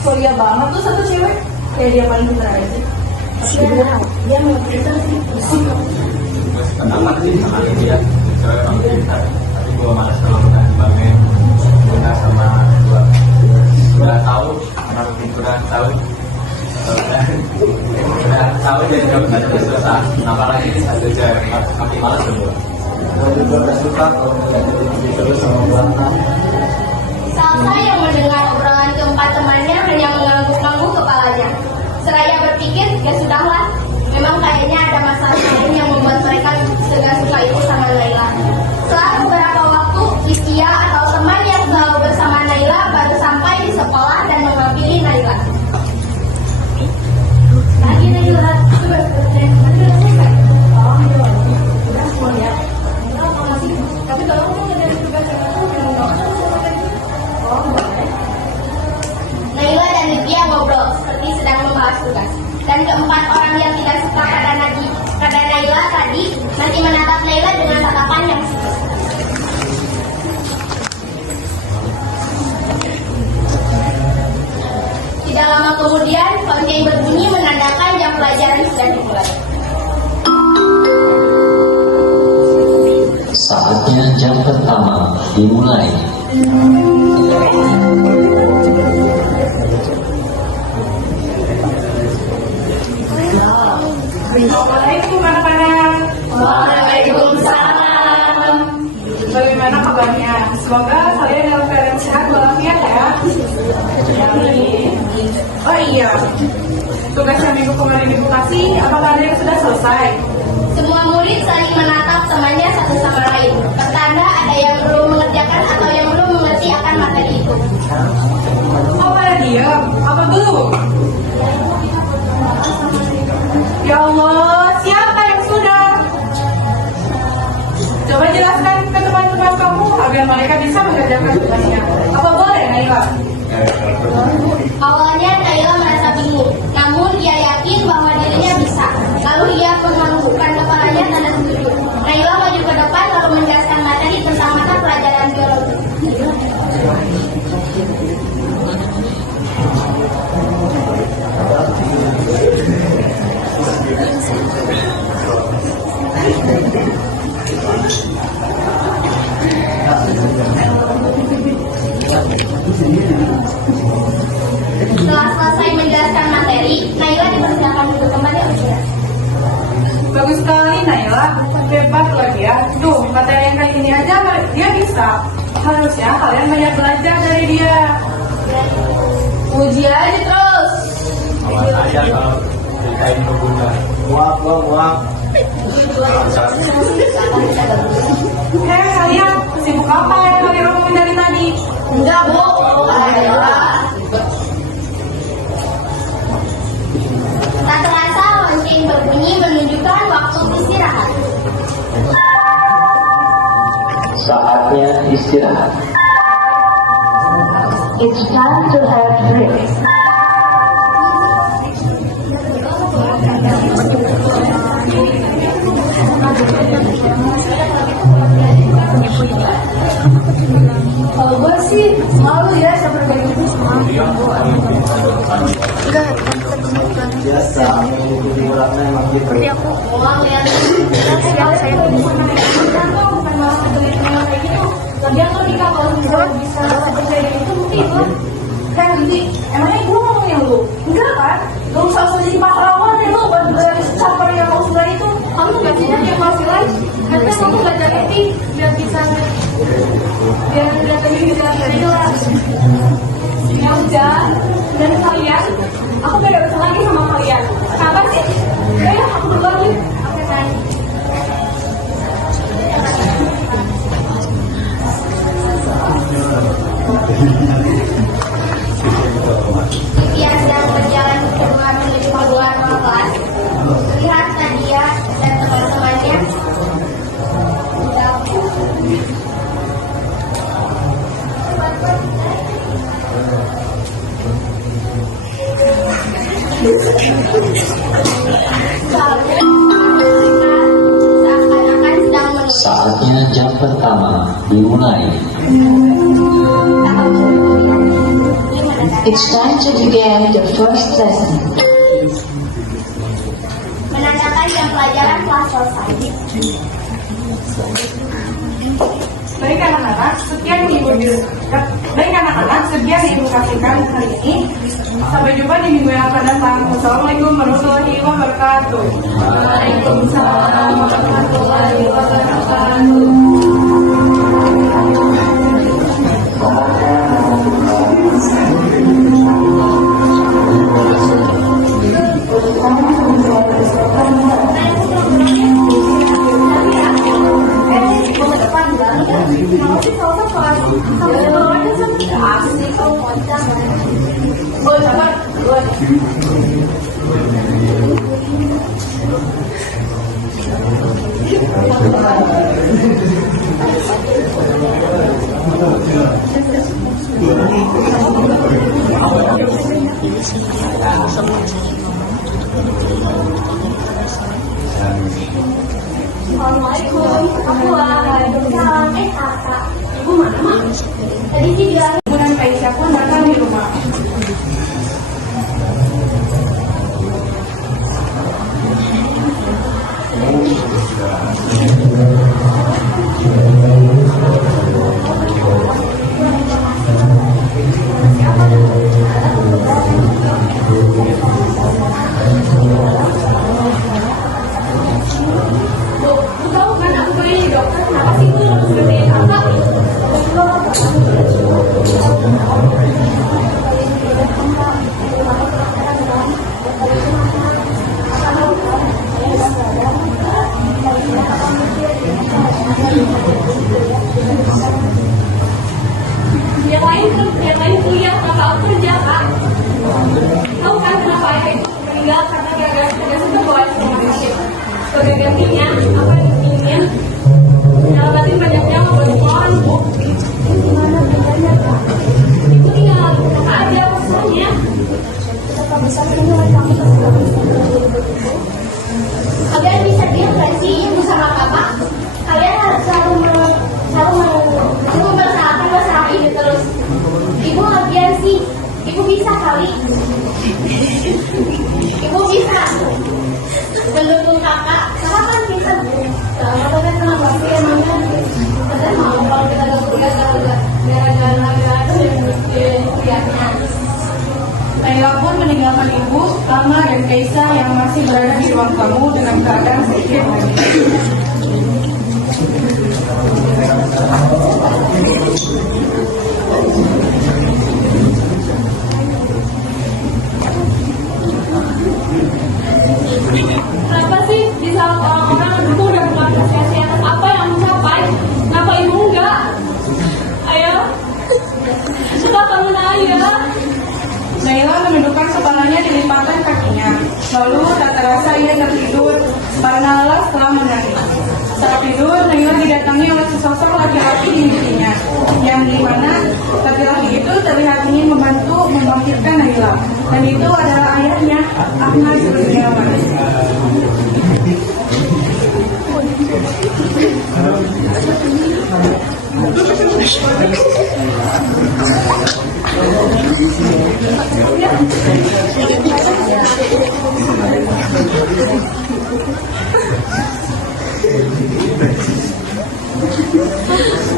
Soalnya banget tuh satu cewek, kayak dia paling pintar aja. Dia mau pintar sih. Pendapat sih sama dia cewek orang pintar, tapi gue malas kalau udah dibangun udah sama gue udah tahu anak udah tahu udah tahu jadi kamu nggak jadi susah, apalagi ini satu cewek makin malas berdua. Gue juga udah suka kalau ngeliat terus sama belakang. Salsa yang mendengar obrolan keempat temannya hanya mengangguk-angguk kepalanya. Seraya berpikir, ya sudahlah, memang kayaknya ada masalah lain yang membuat mereka suka itu sama Naila. Setelah beberapa waktu, Istia atau teman yang selalu bersama Naila baru sampai di sekolah dan menghampiri Naila. Lagi Naila, tapi kalau kamu ngerjain tugas Naila dan Lydia ngobrol seperti sedang membahas tugas. Dan keempat orang yang tidak suka pada Naila tadi masih menatap Naila dengan tatapan yang serius. Tidak lama kemudian, lonceng berbunyi menandakan jam pelajaran sudah dimulai. Saatnya jam pertama dimulai. Assalamualaikum anak-anak. Waalaikumsalam. Bagaimana kabarnya? Semoga kalian dalam keadaan sehat walafiat ya. Oh iya, tugas yang minggu kemarin ibu kasih, apakah ada yang sudah selesai? Semua murid saling menatap temannya satu sama lain. Pertanda ada yang belum mengerjakan atau yang belum mengerti akan materi itu. Oh pada diam, apa belum? Ya Allah, siapa yang sudah? Coba jelaskan ke teman-teman kamu agar mereka bisa mengerjakan tugasnya. Apa boleh, Naila? Awalnya Naila merasa bingung, namun ia yakin bahwa dirinya bisa. Lalu ia menganggukkan kepalanya tanda setuju. Naila maju ke depan lalu menjelaskan materi tentang mata pelajaran biologi. Setelah selesai menjelaskan materi, Naila dipersilakan untuk kembali bergerak. Bagus sekali, Naila. Hebat lagi ya. Tuh, materi yang kali ini aja dia bisa. Harusnya kalian banyak belajar dari dia. Uji aja terus. Awas aja kalau dikain berguna. Muak. Kalian sibuk apa yang kalian ngomongin dari tadi? Enggak, Bu. Tak terasa lonceng berbunyi menunjukkan waktu istirahat. Saatnya istirahat. It's time to have break. Kalau gue sih selalu ya sampai kayak gitu. Biasa, mengikuti orangnya emang gitu. Uang lihat. Lagian tuh Dika kalau misalnya bisa percaya itu mungkin lah. Kan nanti emangnya gue ngomongnya lu? Enggak kan? Gak usah jadi pahlawan ya lu buat berani caper yang mau sudah itu. Kamu gak banyak yang masih lain. Nanti kamu belajar ini biar bisa biar kelihatan juga jelas. Ya udah, dan kalian, aku beda urusan lagi sama kalian. Kenapa sih? Ya, aku duluan nih. Oke, kan. Dia sedang berjalan keluar menuju ruang kelas. Lihat Nadia dan teman-temannya. Seakan-akan sedang menunggu. Saatnya jam pertama dimulai. It's time to begin the first lesson. Menandakan jam pelajaran telah selesai. Baik anak-anak, sekian diedukasikan hari ini. Sampai jumpa di minggu yang akan datang. Wassalamualaikum warahmatullahi wabarakatuh. Waalaikumsalam warahmatullahi wabarakatuh. Assalamualaikum. Waalaikumsalam. Kakak. Ibu mana, Mak? Tadi sih bilang. Kemudian Kak Isya pun datang di rumah. Tahu kan aku beli dokter, kenapa sih itu harus gedein kakak? Yang lain kuliah, kakak aku kerja, Kak. Tahu kan kenapa ayah itu meninggal karena gara-gara tidak suka bawa rumah sakit. Sebagai gantinya, apa yang diinginkan? Dalam batin banyaknya membuat orang, Bu. Gimana bedanya, Kak? Ibu tinggal kakak aja maksudnya. Kakak bisa menilai kamu kalian bisa diam gak sih ibu sama kakak? Kalian harus selalu mempertahankan masalah ini terus. Ibu ngapain sih? Ibu bisa kali. Ibu bisa mendukung kakak. Kakak kan bisa, Bu. Kakak kan kenapa sih emangnya? Padahal mau kalau kita gak kuliah gara-gara yang kuliahnya. Naila pun meninggalkan ibu, Lama dan Kaisa yang masih berada di ruang tamu dengan keadaan sedikit lagi. Kenapa sih di saat orang-orang itu udah berprestasi atas apa yang kamu capai, kenapa ibu enggak? Ayo, suka kamu ayah. Naila menundukkan kepalanya di lipatan kakinya. Lalu tak terasa ia tertidur karena lelah setelah menangis. Saat tidur, Naila didatangi oleh sesosok laki-laki di mimpinya, yang dimana laki-laki itu terlihat ingin membantu membangkitkan Naila. Dan itu adalah ayahnya, Ahmad Sulaiman.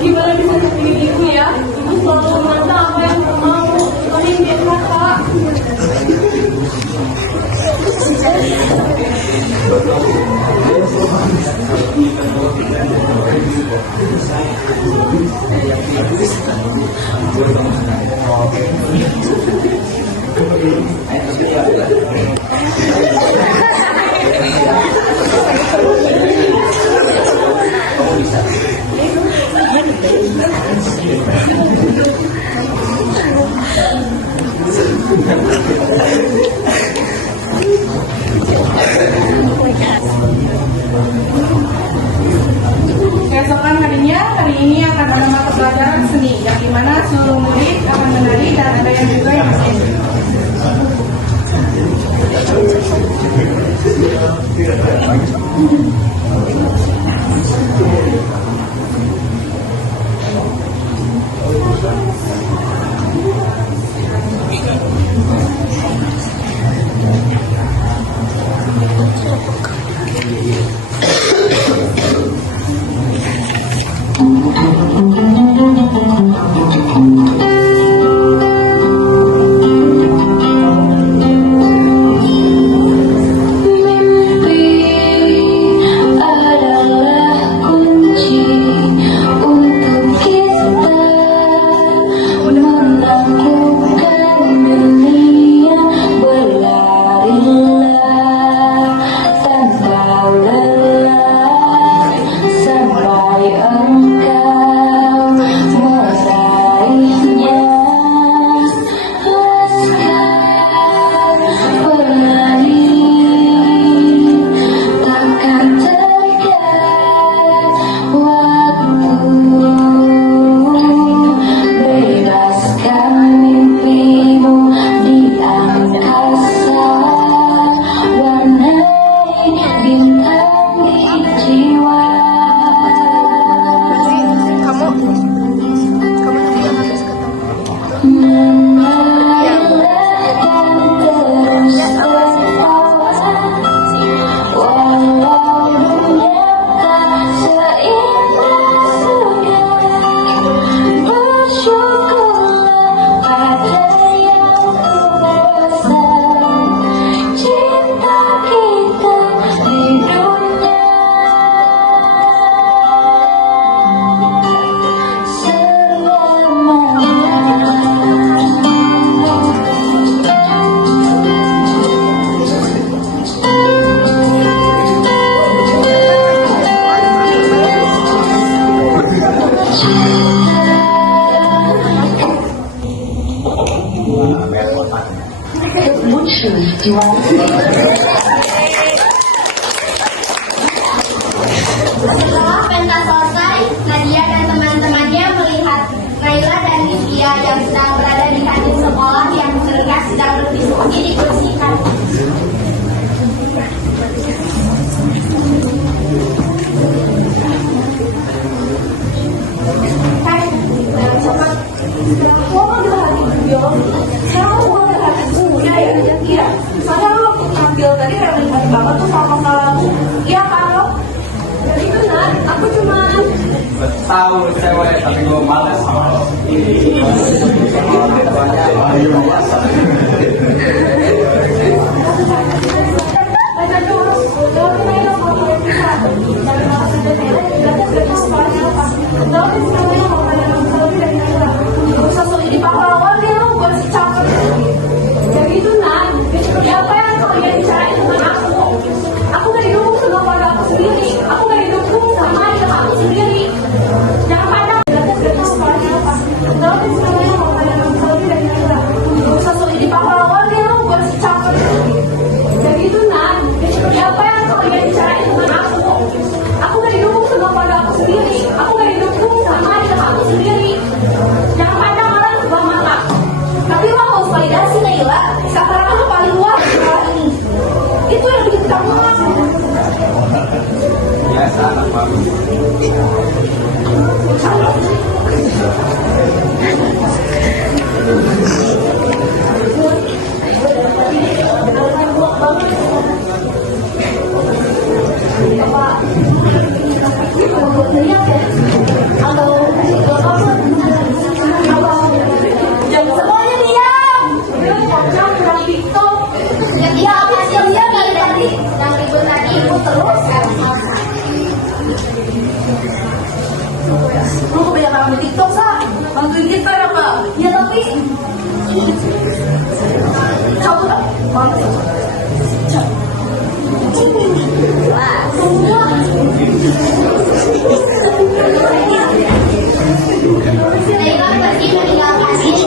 Gimana bisa seperti itu ya? Ibu selalu memantau apa yang mau memimpin kakak. Keesokan harinya, hari ini akan ada mata pelajaran seni, yang dimana seluruh murid akan menari dan ada yang juga yang masih. The butcher's device. Setelah pentas selesai, Nadia dan teman-temannya melihat Naila dan Lydia yang sedang berada di kantin sekolah yang mereka sedang berdiskusi di kursi kantin. Cepat. Lo kan udah hati biologi. Sekarang lo udah hati punya ya? Iya. Padahal lo waktu tampil tadi relevan banget tuh sama lagu. Iya kan lo? Jadi benar, aku cuma Tahu cewek tapi gue males sama lo. baca jurus. Jawabin aja kalau kalian bisa. Jangan malah sampai Naila. Berarti sudah tahu soalnya apa. Jawabin semuanya kalau kalian bisa lebih dari Naila. Gak usah sok jadi pahlawan deh lo buat si cakep. Jadi itu Nan, seperti apa yang kalian bicarain dengan aku? Aku gak didukung sama keluarga aku sendiri. Aku gak didukung sama ayah aku sendiri. Jangan pandang. Berarti sudah tahu soalnya apa. Jawabin semuanya kalau kalian bisa lebih dari Naila. Gak usah sok jadi pahlawan deh lo buat si cakep. Jadi itu Nan, seperti apa yang kalian bicarain dengan aku? Aku gak didukung sama keluarga aku sendiri. Aku gak didukung sama ayah aku sendiri. Jangan pandang orang sebelah mata. Tapi lo harus validasi Naila. Sekarang lo paling luar di sekolah ini. Itu yang bikin kamu ngomong. Biasa anak bagus. Semuanya diam. Jangan kurang TikTok. Ya, hasil dia dari tadi yang ribut tadi ikut terus kan? Lu kebanyakan di TikTok, Sa. Bantuin kita ya, Kak. Ya, tapi cabut lah. Wah, semua. Naila pergi meninggalkan ini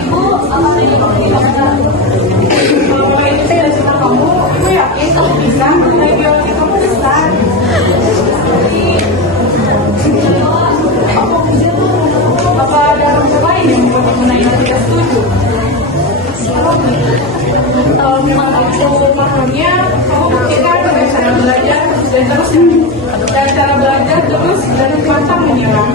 Ibu, apa ini kalau itu saya udah cerita kamu, aku yakin kamu bisa. Naik biologi kamu besar. Jadi, aku pikir tuh, apa ada orang lain yang membuat aku Naila tidak setuju? Kalau memang aku makannya, kamu pikirkan dari cara belajar dan terus dari cara belajar terus dan pantang menyerah.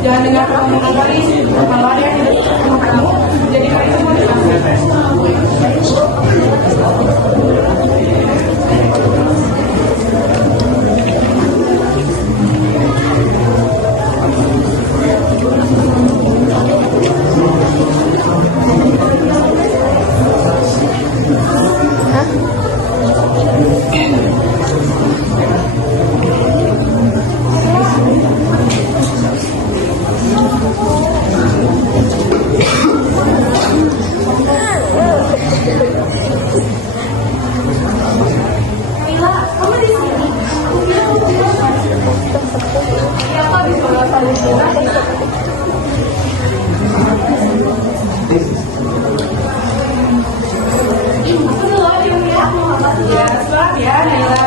Jangan dengar omongan kali hal yang tidak sama kamu, jadi kalian semua Camila, kamu di sini? Aku kira kamu di mana? Ya, aku habis berasal di sini. Aku dulu aja ya, Muhammad. Ya, selamat ya, Naila.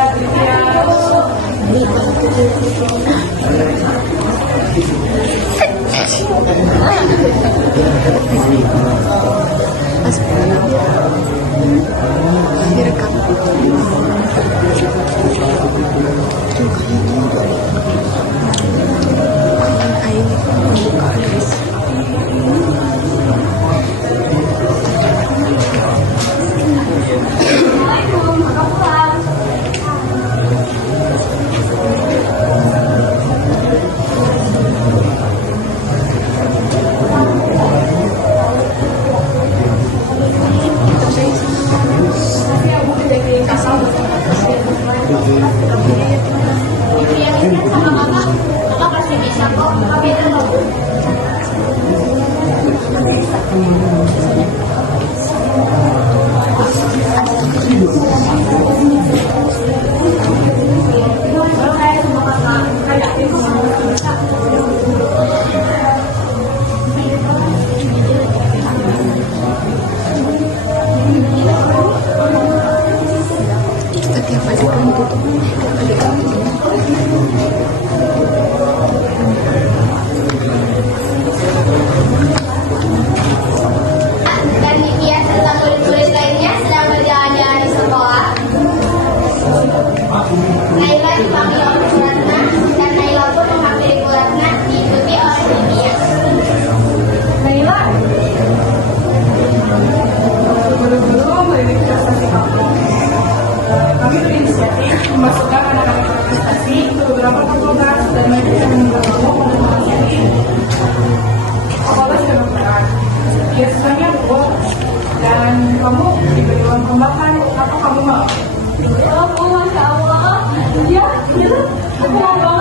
Aku mau